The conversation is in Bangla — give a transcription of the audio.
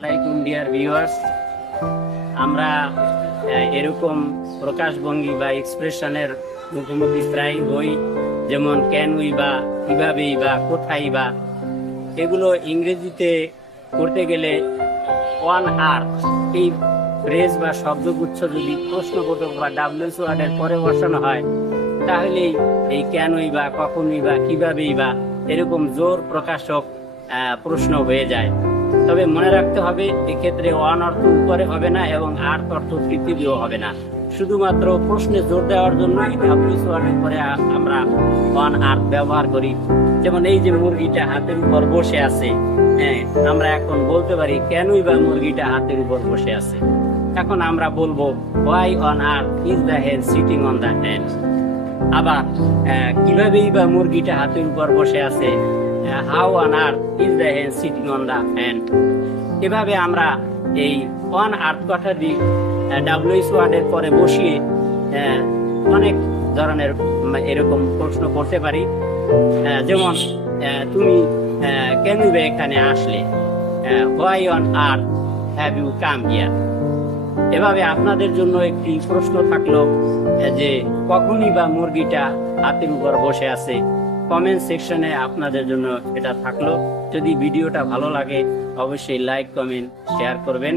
আসসালামাইকুম ডিয়ার ভিউয়ার্স, আমরা এরকম প্রকাশভঙ্গি বা এক্সপ্রেশনের মুখোমুখি প্রায় হই, যেমন ক্যান উই বা কিভাবেই বা কোথায় বা। এগুলো ইংরেজিতে করতে গেলে ওয়ান আর এই ফ্রেজ বা শব্দগুচ্ছ যদি প্রশ্নবোধক বা ডাব্লিউএস ওয়ার্ডের পরে বসানো হয়, তাহলেই এই ক্যান উই বা কখনই বা কিভাবেই বা এরকম জোর প্রকাশক প্রশ্ন হয়ে যায়। তবে মনে রাখতে হবে, এক্ষেত্রে ওয়ান অর্থ উপরে হবে না এবং আর্থ অর্থ পৃথিবীও হবে না। শুধুমাত্র প্রশ্নে জোর দেওয়ার জন্য ডাব্লিউএস ওয়ার্ডের পরে আমরা ওয়ান আর্থ ব্যবহার করি। যেমন এই যে মুরগিটা হাতের উপর বসে আছে, হ্যাঁ, আমরা এখন বলতে পারি কেনই বা মুরগিটা হাতের উপর বসে আছে। এখন আমরা বলবো why on earth is the hen sitting on the hand. আবার কিভাবেই বা মুরগিটা হাতের উপর বসে আছে, how on earth is the hand sitting on the hand. এভাবে আমরা এই অন আর্থ কথাটি ডাব্লিউএস ওয়ার্ডের পরে বসিয়ে অনেক ধরনের এরকম প্রশ্ন করতে পারি। যেমন তুমি কেন এখানে আসলে, why on earth have you come here. এভাবে আপনাদের জন্য একটি প্রশ্ন থাকলো যে কখনই বা মুরগিটা হাতের উপর বসে আছে। কমেন্ট সেকশনে আপনাদের জন্য এটা থাকলো। যদি ভিডিওটা ভালো লাগে অবশ্যই লাইক, কমেন্ট, শেয়ার করবেন।